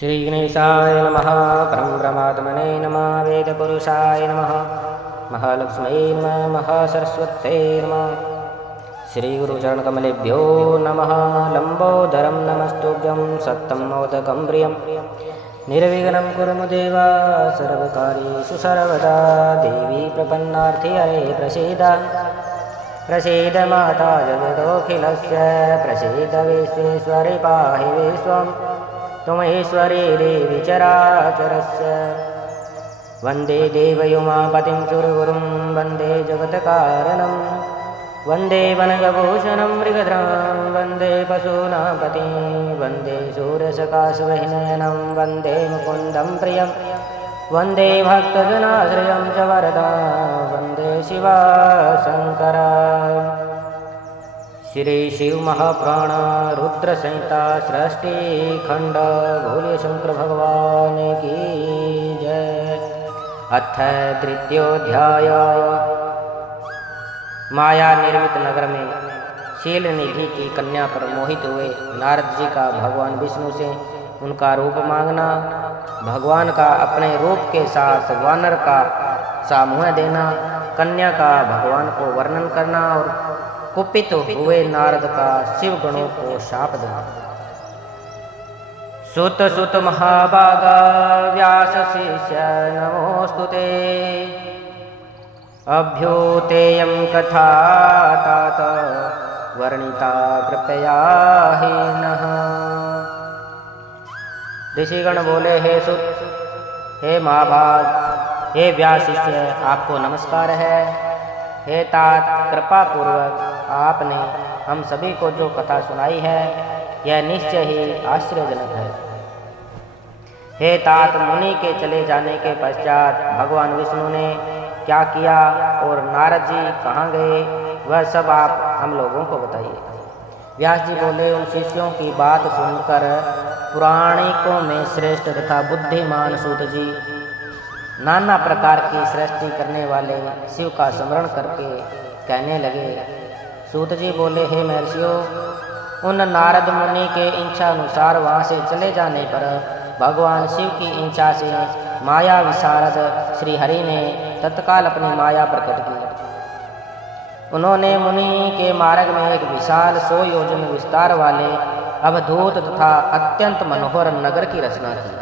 श्रीगणेशाय नमः। परब्रह्मात्मने नमः। वेदपुरुषाय नमः। महालक्ष्म्यै नमः। महासरस्वत्यै नमः। श्रीगुरुचरणकमलेभ्यो नमः। लम्बोदरं नमस्तुभ्यं सत्तं मोदकं प्रियं निर्विघ्नं कुरु देव सर्वकार्येषु सर्वदा। देवी प्रपन्नार्थी हरे प्रसीद माता जगदोऽखिलस्य प्रसीद विश्वेश्वरि पाहि विश्वं त्वमैश्वरी देवी चराचरस्य। वन्दे देवयुमापतिं सुरगुरुं वन्दे जगत्कारणं वन्दे वनगभूषणं मृगधरं वन्दे पशूनां पतिं वन्दे सूर्यसकाशवहिनयनं वन्दे मुकुन्दं प्रियं वन्दे भक्तजनाश्रयं च वरदां वन्दे शिवशङ्करा। श्री शिव महापुराण रुद्र संहिता सृष्टि खंड बोलिए शंकर भगवान की जय। अथ तृतीयोध्याय। माया निर्मित नगर में शील निधि की कन्या पर मोहित हुए नारद जी का भगवान विष्णु से उनका रूप मांगना, भगवान का अपने रूप के साथ वानर का सामुह देना, कन्या का भगवान को वर्णन करना और कुपित हुए नारद का शिव गणों को शाप देना। सुत सुत महाभागा व्यास शिष्य नमोस्तुते अभ्युतेयं कथा तात वर्णिता कृपया हि नः। ऋषिगण बोले, हे सुत, हे महाभाग, हे व्यास शिष्य, आपको नमस्कार है। हे तात, कृपा पूर्वक आपने हम सभी को जो कथा सुनाई है यह निश्चय ही आश्चर्यजनक है। हे तात, मुनि के चले जाने के पश्चात भगवान विष्णु ने क्या किया और नारद जी कहाँ गए, वह सब आप हम लोगों को बताइए। व्यास जी बोले, उन शिष्यों की बात सुनकर पुराणिकों में श्रेष्ठ तथा बुद्धिमान सूत जी नाना प्रकार की सृष्टि करने वाले शिव का स्मरण करके कहने लगे। सूत जी बोले, हे महर्षियों, उन नारद मुनि के इच्छा अनुसार वहाँ से चले जाने पर भगवान शिव की इच्छा से माया विशारद श्री हरि ने तत्काल अपनी माया प्रकट की। उन्होंने मुनि के मार्ग में एक विशाल 100 योजन विस्तार वाले अवधूत तथा अत्यंत मनोहर नगर की रचना की।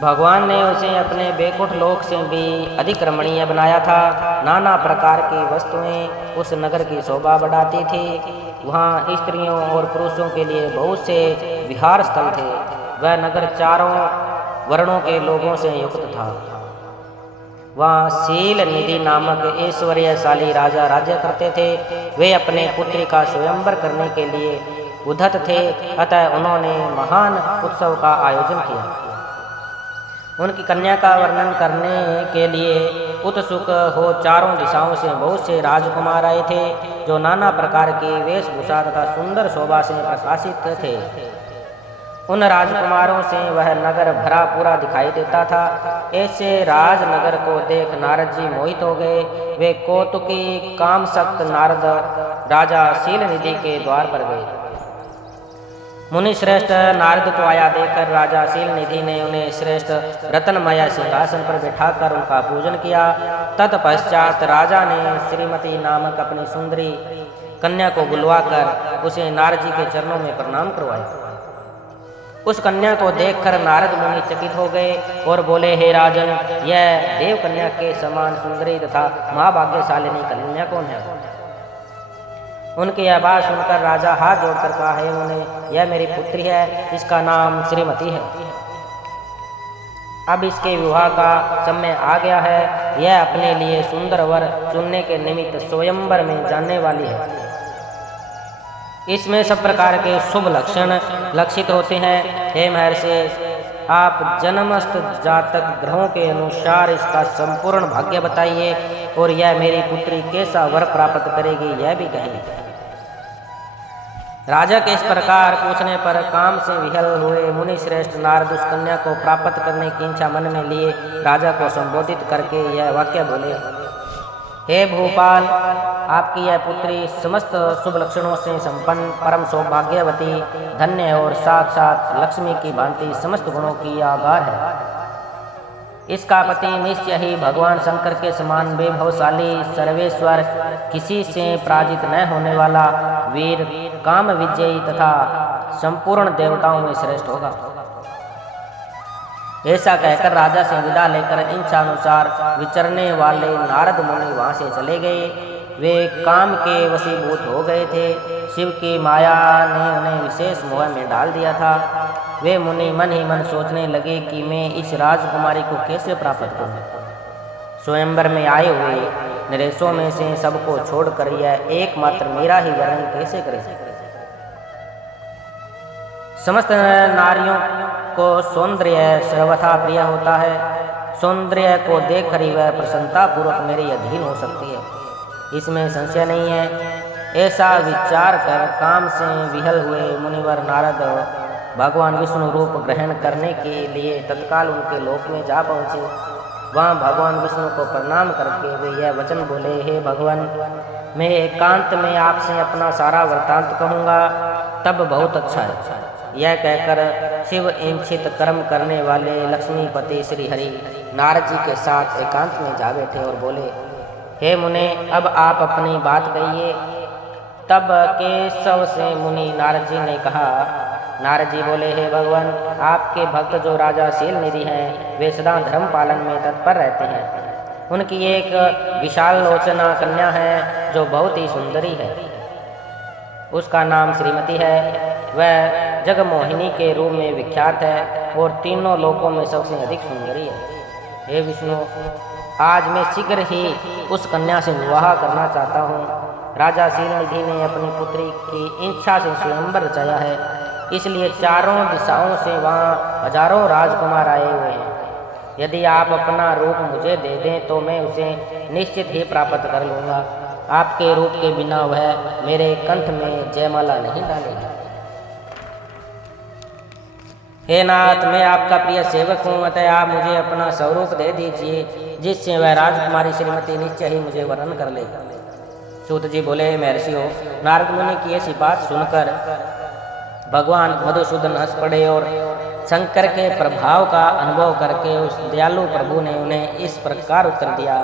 भगवान ने उसे अपने बैकुंठ लोक से भी अधिक रमणीय बनाया था। नाना प्रकार की वस्तुएं उस नगर की शोभा बढ़ाती थी। वहाँ स्त्रियों और पुरुषों के लिए बहुत से विहार स्थल थे। वह नगर चारों वर्णों के लोगों से युक्त था। वहाँ शील निधि नामक ऐश्वर्यशाली राजा राज्य करते थे। वे अपने पुत्री का स्वयंवर करने के लिए उद्धत थे, अतः उन्होंने महान उत्सव का आयोजन किया। उनकी कन्या का वर्णन करने के लिए उत्सुक हो चारों दिशाओं से बहुत से राजकुमार आए थे, जो नाना प्रकार की वेशभूषा तथा सुंदर शोभा से प्रकाशित थे। उन राजकुमारों से वह नगर भरा पूरा दिखाई देता था। ऐसे राजनगर को देख नारद जी मोहित हो गए। वे कौतुकी कामशक्त नारद राजा शील निधि के द्वार पर गए। मुनि श्रेष्ठ नारद को आया देखकर राजा शील निधि ने उन्हें श्रेष्ठ रत्नमय सिंहासन पर बिठाकर उनका पूजन किया। तत्पश्चात राजा ने श्रीमती नामक अपनी सुंदरी कन्या को बुलवाकर उसे नारद जी के चरणों में प्रणाम करवाया। उस कन्या को देखकर नारद मुनि चकित हो गए और बोले, हे राजन, यह देव कन्या के समान सुंदरी तथा महाभाग्यशालिनी कन्या कौन है? उनकी यह बात सुनकर राजा हाथ जोड़कर कहा, हे मुनि, यह मेरी पुत्री है, इसका नाम श्रीमती है। अब इसके विवाह का समय आ गया है। यह अपने लिए सुंदर वर चुनने के निमित्त स्वयंवर में जाने वाली है। इसमें सब प्रकार के शुभ लक्षण लक्षित होते हैं। हे महर्षि, आप जन्मस्थ जातक ग्रहों के अनुसार इसका संपूर्ण भाग्य बताइए और यह मेरी पुत्री कैसा वर प्राप्त करेगी यह भी कहिए। राजा के इस प्रकार पूछने पर काम से विहल हुए मुनि श्रेष्ठ नारद उस कन्या को प्राप्त करने की इच्छा मन में लिए राजा को संबोधित करके यह वाक्य बोले, हे भूपाल, आपकी यह पुत्री समस्त शुभ लक्षणों से संपन्न, परम सौभाग्यवती, धन्य है और साक्षात लक्ष्मी की भांति समस्त गुणों की आगार है। इसका पति निश्चय ही भगवान शंकर के समान वैभवशाली, सर्वेश्वर, किसी से पराजित न होने वाला, वीर, काम विजयी तथा संपूर्ण देवताओं में श्रेष्ठ होगा। ऐसा कहकर राजा से विदा लेकर इच्छानुसार विचरने वाले नारद मुनि वहां से चले गए। वे काम के वशीभूत हो गए थे। शिव की माया ने उन्हें विशेष मोह में डाल दिया था। वे मुनि मन ही मन सोचने लगे कि मैं इस राजकुमारी को कैसे प्राप्त करूं। स्वयंवर में आए हुए नरेशों में से सबको छोड़कर यह एकमात्र मेरा ही वरण कैसे करे। समस्त नारियों को सौंदर्य सर्वथा प्रिय होता है। सौंदर्य को देखकर ही वह प्रसन्नता पूर्वक मेरे अधीन हो सकती है, इसमें संशय नहीं है। ऐसा विचार कर काम से विहल हुए मुनिवर नारद भगवान विष्णु रूप ग्रहण करने के लिए तत्काल उनके लोक में जा पहुँचे। वहाँ भगवान विष्णु को प्रणाम करके वे यह वचन बोले, हे भगवान, मैं एकांत में आपसे अपना सारा वृत्तांत कहूँगा, तब बहुत अच्छा है। यह कहकर शिव इच्छित कर्म करने वाले लक्ष्मीपति श्री हरि नारद जी के साथ एकांत में जा बैठे और बोले, हे मुने, अब आप अपनी बात कहिए। तब केशव से मुनि नारद जी ने कहा। नारद जी बोले, हे भगवान, आपके भक्त जो राजा शीलनिधि हैं, वे सदा धर्म पालन में तत्पर रहते हैं। उनकी एक विशाल लोचना कन्या है जो बहुत ही सुंदरी है। उसका नाम श्रीमती है। वह जगमोहिनी के रूप में विख्यात है और तीनों लोकों में सबसे अधिक सुंदरी है। हे विष्णु, आज मैं शीघ्र ही उस कन्या से विवाह करना चाहता हूँ। राजा शीलनिधि ने अपनी पुत्री की इच्छा से स्वयंवर रचाया है, इसलिए चारों दिशाओं से वहाँ हजारों राजकुमार आए हुए हैं। यदि आप अपना रूप मुझे दे दें तो मैं उसे निश्चित ही प्राप्त कर लूँगा। आपके रूप के बिना वह मेरे कंठ में जयमाला नहीं डालेगी। हे नाथ, मैं आपका प्रिय सेवक हूँ, अतः आप मुझे अपना स्वरूप दे दीजिए, जिससे वह राजकुमारी श्रीमती निश्चय ही मुझे वरण कर ले। सूत जी बोले, महर्षियों, नारद मुनि की ऐसी बात सुनकर भगवान मधुसूदन हंस पड़े और शंकर के प्रभाव का अनुभव करके उस दयालु प्रभु ने उन्हें इस प्रकार उत्तर दिया।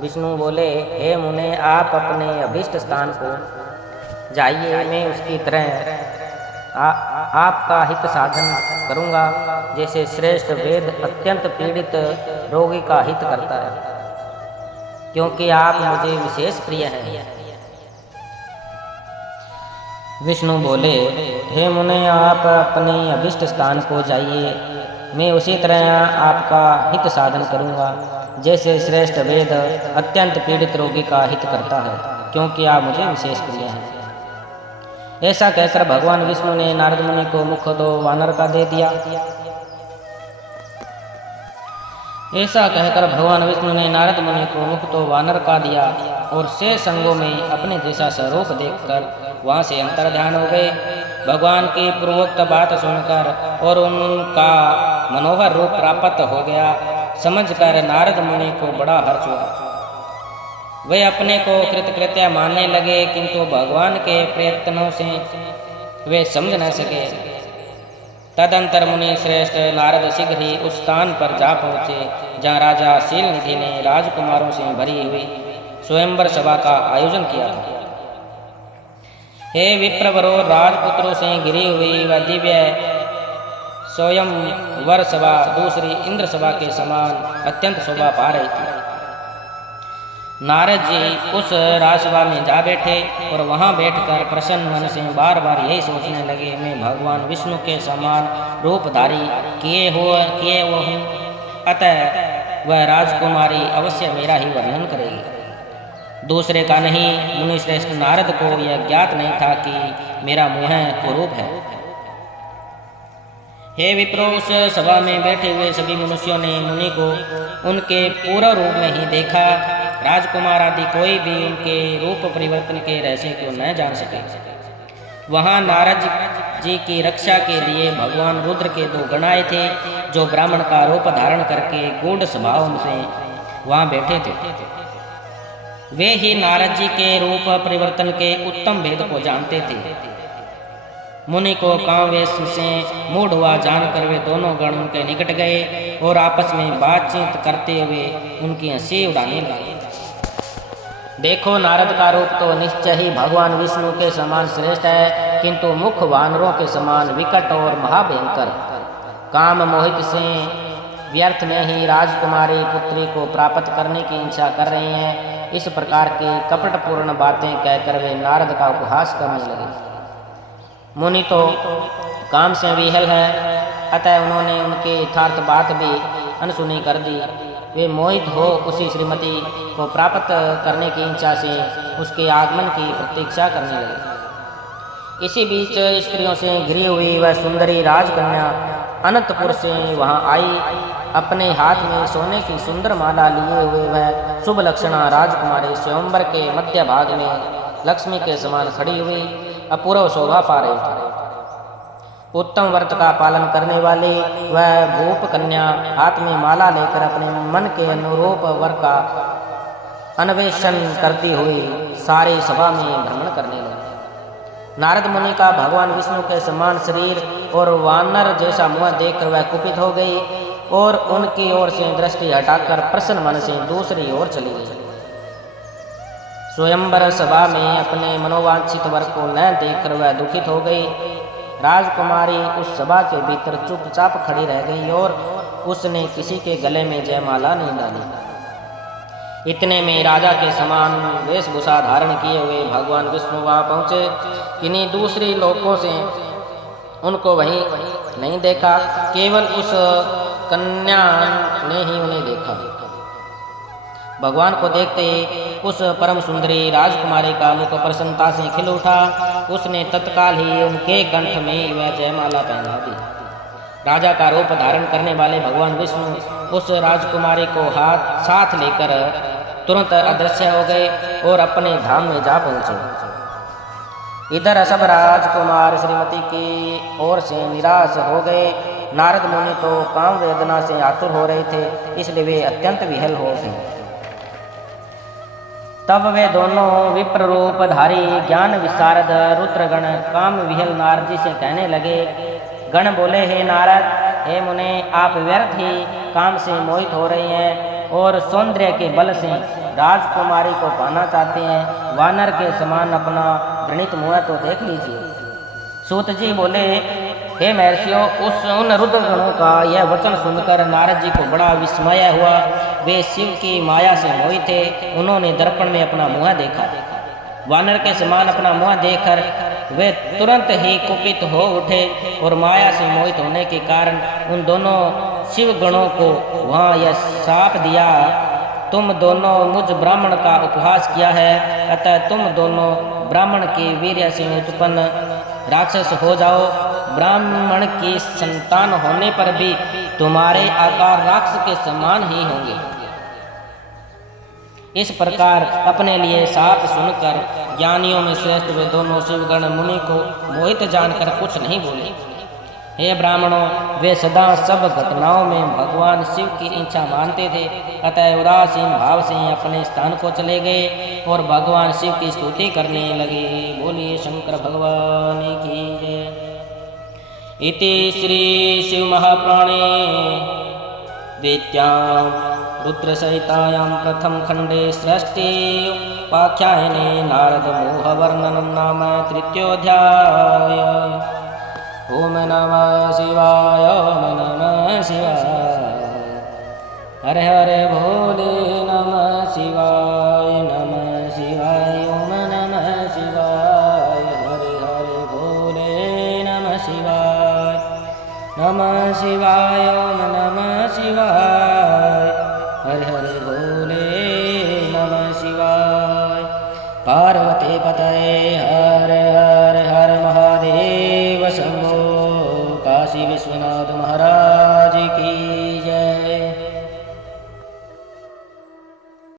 विष्णु बोले, हे मुने, आप अपने अभीष्ट स्थान को जाइए। मैं उसकी तरह आपका हित साधन करूंगा, जैसे श्रेष्ठ वेद अत्यंत पीड़ित रोगी का हित करता है, क्योंकि आप मुझे विशेष प्रिय हैं। विष्णु बोले, हे मुने, आप अपने अभिष्ट स्थान को जाइए। मैं उसी तरह आपका हित साधन करूंगा, जैसे श्रेष्ठ वेद अत्यंत पीड़ित रोगी का हित करता है, क्योंकि आप मुझे विशेष प्रिय हैं। ऐसा कहकर भगवान विष्णु ने नारद मुनि को मुख दो वानर का दे दिया। ऐसा कहकर भगवान विष्णु ने नारद मुनि को मुख तो वानर का दिया और शेष अंगों में अपने जैसा स्वरूप देखकर वहां से अंतर ध्यान हो गए। भगवान की पूर्वोक्त बात सुनकर और उनका मनोहर रूप प्राप्त हो गया समझकर नारद मुनि को बड़ा हर्ष हुआ। वे अपने को कृतकृत्य मानने लगे, किंतु भगवान के प्रयत्नों से वे समझ न सके। तदंतर मुनि श्रेष्ठ नारद शीघ्र ही उस स्थान पर जा पहुँचे जहाँ राजा शीलनिधि ने राजकुमारों से भरी हुई स्वयंवर सभा का आयोजन किया था। हे विप्रवरों, राजपुत्रों से घिरी हुई वह दिव्य स्वयंवर सभा दूसरी इंद्र सभा के समान अत्यंत शोभा पा रही थी। नारद जी उस राजसभा में जा बैठे और वहां बैठकर प्रसन्न मन से बार बार यही सोचने लगे, मैं भगवान विष्णु के समान रूपधारी किए वो हूँ, अतः वह राजकुमारी अवश्य मेरा ही वर्णन करेगी, दूसरे का नहीं। मुनि श्रेष्ठ नारद को यह ज्ञात नहीं था कि मेरा मुँह कुरूप है। हे विप्रो, उस सभा में बैठे हुए सभी मनुष्यों ने मुनि को उनके पूर्ण रूप में ही देखा। राजकुमार आदि कोई भी उनके रूप परिवर्तन के रहस्य को न जान सके। वहाँ नारद जी की रक्षा के लिए भगवान रुद्र के दो गण आए थे, जो ब्राह्मण का रूप धारण करके गूढ़ स्वभाव से वहाँ बैठे थे। वे ही नारद जी के रूप परिवर्तन के उत्तम भेद को जानते थे। मुनि को काम वेश से मूड हुआ जानकर वे दोनों गण उनके निकट गए और आपस में बातचीत करते हुए उनकी हंसी उड़ाने लगे। देखो, नारद का रूप तो निश्चय ही भगवान विष्णु के समान श्रेष्ठ है, किंतु मुख वानरों के समान विकट और महाभयंकर। काम मोहित से व्यर्थ में ही राजकुमारी पुत्री को प्राप्त करने की इच्छा कर रही हैं। इस प्रकार की कपटपूर्ण बातें कहकर वे नारद का उपहास करने लगे। मुनि तो काम से विहल है, अतः उन्होंने उनकी यथार्थ बात भी अनसुनी कर दी। वे मोहित हो उसी श्रीमती को प्राप्त करने की इच्छा से उसके आगमन की प्रतीक्षा करने लगे। इसी बीच स्त्रियों से घिरी हुई वह सुंदरी राजकन्या अनंतपुर से वहां आई। अपने हाथ में सोने की सुंदर माला लिए हुए वह शुभ लक्षणा राजकुमारी स्वयंवर के मध्य भाग में लक्ष्मी के समान खड़ी हुई अपूर्व शोभा पा रही थी। उत्तम व्रत का पालन करने वाली वह भूप कन्या हाथ में माला लेकर अपने मन के अनुरूप वर का अन्वेषण करती हुई सारी सभा में भ्रमण करने लगी। नारद मुनि का भगवान विष्णु के समान शरीर और वानर जैसा मुंह देखकर वह कुपित हो गई और उनकी ओर से दृष्टि हटाकर प्रसन्न मन से दूसरी ओर चली गई। स्वयंवर सभा में अपने मनोवांछित वर को न देखकर वह दुखित हो गई। राजकुमारी उस सभा के भीतर चुपचाप खड़ी रह गई और उसने किसी के गले में जयमाला नहीं डाली। इतने में राजा के समान वेशभूषा धारण किए हुए भगवान विष्णु वहां पहुंचे। किन्हीं दूसरी लोकों से उनको वहीं नहीं देखा, केवल उस कन्या ने ही उन्हें देखा। भगवान को देखते उस परम सुंदरी राजकुमारी का मुख प्रसन्नता से खिल उठा। उसने तत्काल ही उनके कंठ में वह जयमाला पहना दी। राजा का रूप धारण करने वाले भगवान विष्णु उस राजकुमारी को साथ लेकर तुरंत अदृश्य हो गए और अपने धाम में जा पहुंचे। इधर सब राजकुमार श्रीमती की ओर से निराश हो गए। नारद मुनि तो काम वेदना से आतुर हो रहे थे, इसलिए वे अत्यंत विहल हो गए। तब वे दोनों विप्र रूपधारी ज्ञान विशारद रुद्रगण काम विहल नारद जी से कहने लगे। गण बोले, हे नारद, हे मुने, आप व्यर्थ ही काम से मोहित हो रहे हैं और सौंदर्य के बल से राजकुमारी को पाना चाहते हैं। वानर के समान अपना घृणित मुंह तो देख लीजिए। सूत जी बोले, हे महर्षियों, उन रुद्रगणों का यह वचन सुनकर नारद जी को बड़ा विस्मय हुआ। वे शिव की माया से मोहित थे। उन्होंने दर्पण में अपना मुंह देखा। वानर के समान अपना मुंह देखकर वे तुरंत ही कुपित हो उठे और माया से मोहित होने के कारण उन दोनों शिव गणों को वहाँ यह श्राप दिया, तुम दोनों मुझ ब्राह्मण का उपहास किया है, अतः तुम दोनों ब्राह्मण के वीर्य से उत्पन्न राक्षस हो जाओ। ब्राह्मण की संतान होने पर भी तुम्हारे आकार राक्षस के समान ही होंगे। इस प्रकार अपने लिए शाप सुनकर ज्ञानियों में श्रेष्ठ वे दोनों शिवगण मुनि को मोहित जानकर कुछ नहीं बोले। हे ब्राह्मणों, वे सदा सब घटनाओं में भगवान शिव की इच्छा मानते थे, अतः उदासीन भाव से अपने स्थान को चले गए और भगवान शिव की स्तुति करने लगे। बोलिए शंकर भगवान की जय। इति श्री शिव महापुराणे विद्यां रुद्रसहितायां प्रथम खंडे सृष्टि उपाख्याने नारद मोह वर्णनम नाम तृतीयोऽध्याय। ओम नमः शिवाय, ओम नमः शिवाय, हरे हरे भोले नमः शिवाय, नमः शिवाय, ओम नमः शिवाय, हरे हरे भोले नमः शिवाय, नमः शिवाय।